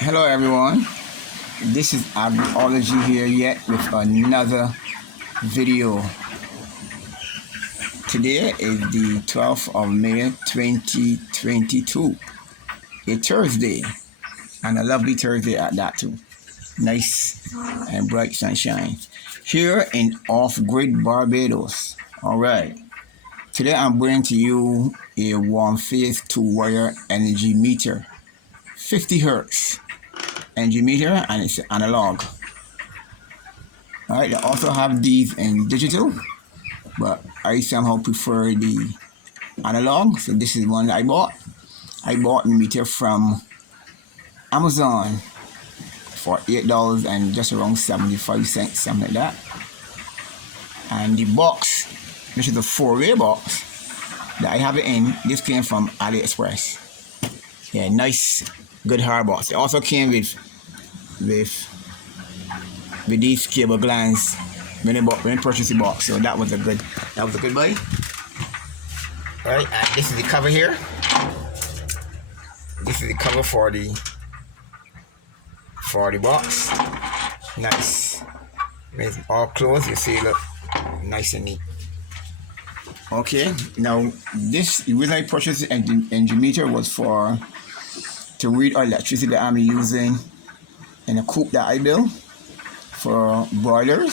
Hello everyone, this is Agriology here yet with another video. Today is the 12th of May 2022, a Thursday, and a lovely Thursday at that too. Nice and bright sunshine. Here in off-grid Barbados. Alright, today I'm bringing to you a one-phase two-wire energy meter. 50 hertz energy meter, and it's analog. Alright, they also have these in digital, but I somehow prefer the analog, so this is one that I bought. I bought the meter from Amazon for $8 and just around 75 cents, something like that. And the box, which is a 4-way box that I have it in, this came from AliExpress. Yeah, nice, good hard box. It also came with these cable glands when I purchased the box, so that was a good buy. Alright, and this is the cover here. This is the cover for the box. Nice. It's all closed, you see, look nice and neat. Okay, now the reason I purchased the engine meter was to read our electricity that I'm using in a coop that I build for broiler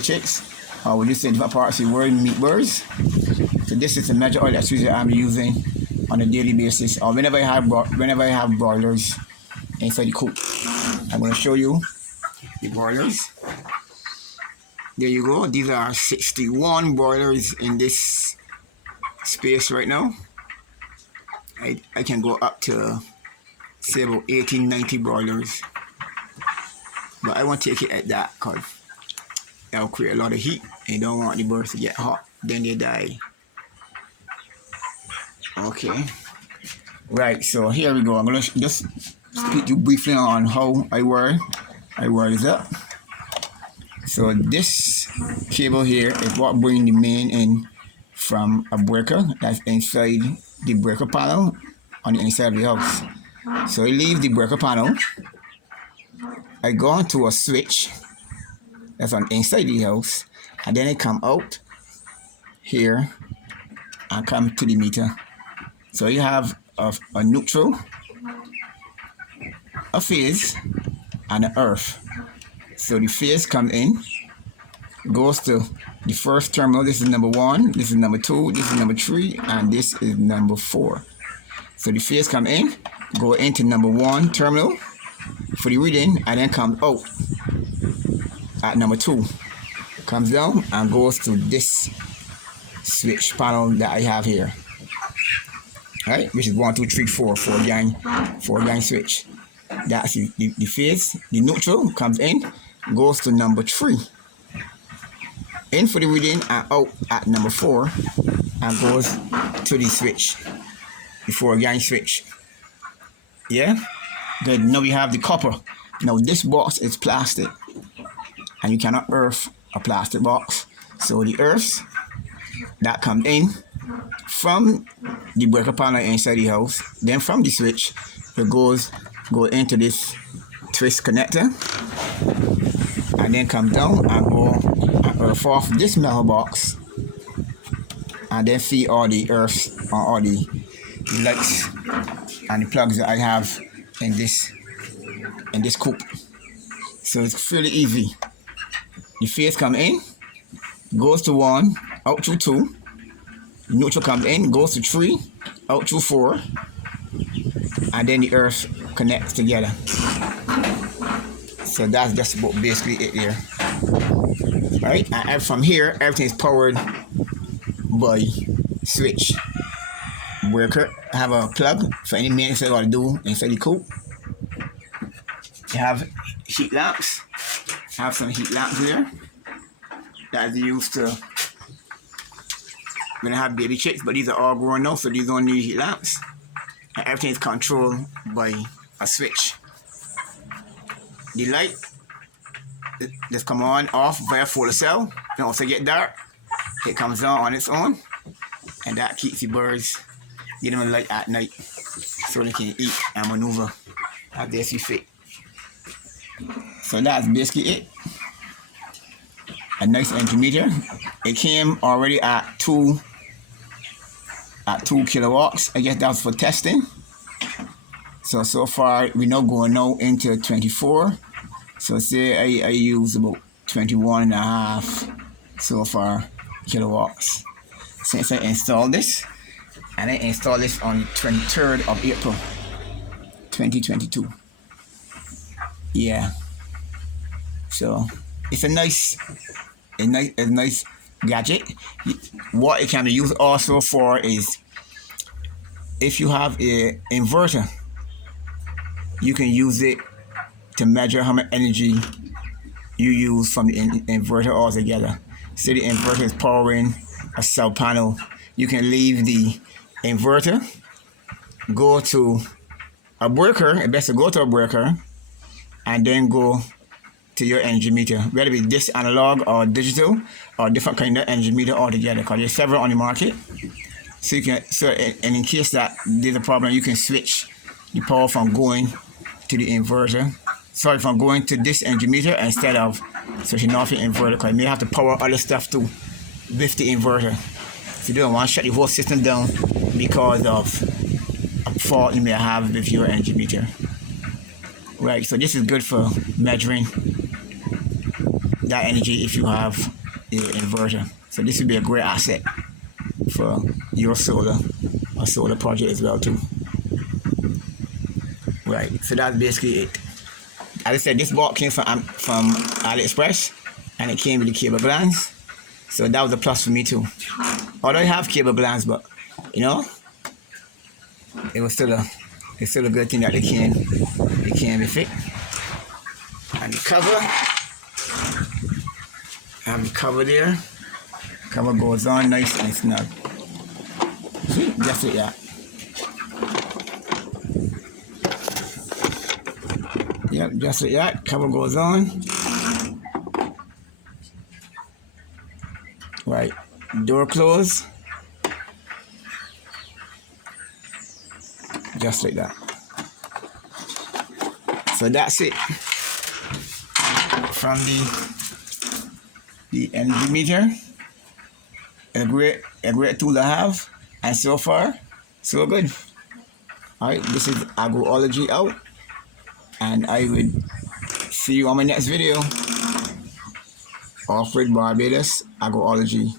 chicks, or we just say different parts of the world, meat birds. So this is the measure of electricity that I'm using on a daily basis, or whenever I have broilers inside the coop. I'm going to show you the broilers. There you go. These are 61 broilers in this space right now. I can go up to say about 18, 90 broilers. But I won't take it at that because that'll create a lot of heat and you don't want the birds to get hot, then they die. Okay. Right, so here we go. I'm going to just speak to you briefly on how I wire this up. So this cable here is what brings the main in from a breaker that's inside the breaker panel on the inside of the house. So I leave the breaker panel. I go onto a switch that's on inside the house, and then I come out here and come to the meter. So you have a neutral, a phase, and an earth. So the phase comes in, goes to the first terminal. This is number 1, this is number 2, this is number 3, and this is number 4. So the phase comes in, go into number 1 terminal for the reading, and then comes out at number 2. Comes down and goes to this switch panel that I have here. Alright, which is 1, 2, 3, 4 gang switch. That's the phase. The neutral comes in, goes to number 3. In for the reading and out at number 4, and goes to the switch, the 4-gang switch. Yeah? Good. Now we have the copper. Now this box is plastic, and you cannot earth a plastic box. So the earths that come in from the breaker panel inside the house, then from the switch, it go into this twist connector, and then come down and go and earth off this metal box, and then feed all the earths on all the lights and the plugs that I have in this coop. So it's fairly easy. The phase come in, goes to 1, out to 2. Neutral comes in, goes to 3, out to 4, and then the earth connects together. So that's just about basically it there. Alright, and from here everything is powered by switch. Breaker have a plug for any maintenance you want to do inside the coop. You have heat lamps. I have some heat lamps here that is used to when I have baby chicks, but these are all grown now, so these don't need heat lamps. And everything is controlled by a switch. The light just come on, off via solar cell. And once it get dark, it comes on its own, and that keeps the birds, give them a light at night so they can eat and maneuver. as they see fit. So that's basically it. A nice energy meter. It came already at 2 kilowatts. I guess that was for testing. So far we now going now into 24. So say I use about 21 and a half so far kilowatts since I installed this, and I installed this on 23rd of April 2022. Yeah, so it's a nice gadget. What it can be used also for is if you have a inverter, you can use it to measure how much energy you use from the inverter altogether. Say the inverter is powering a cell panel, you can leave the inverter, go to a breaker, it's best to go to a breaker, and then go to your energy meter, whether it be this analog or digital or different kind of energy meter altogether, because there's several on the market. So you can, and in case that there's a problem, you can switch the power from going to the inverter. Sorry, from going to this energy meter instead of switching off your inverter, because you may have to power other stuff too with the inverter. So you don't want to shut the whole system down because of a fault you may have with your energy meter. Right, so this is good for measuring that energy if you have an inverter. So this would be a great asset for your solar project as well too. Right, so that's basically it. As I said, this box came from AliExpress, and it came with the cable glands. So that was a plus for me too. Although I have cable glands, but you know, it's still a good thing that they came with it. And the cover, I have the cover there. Cover goes on nice and snug. See, just like that. Yep, just like that. Cover goes on. Right, door closed. Just like that. So that's it from the energy meter. A great tool to have, and so far so good. Alright, this is Agrology out, and I will see you on my next video. Off with Barbados Agrology.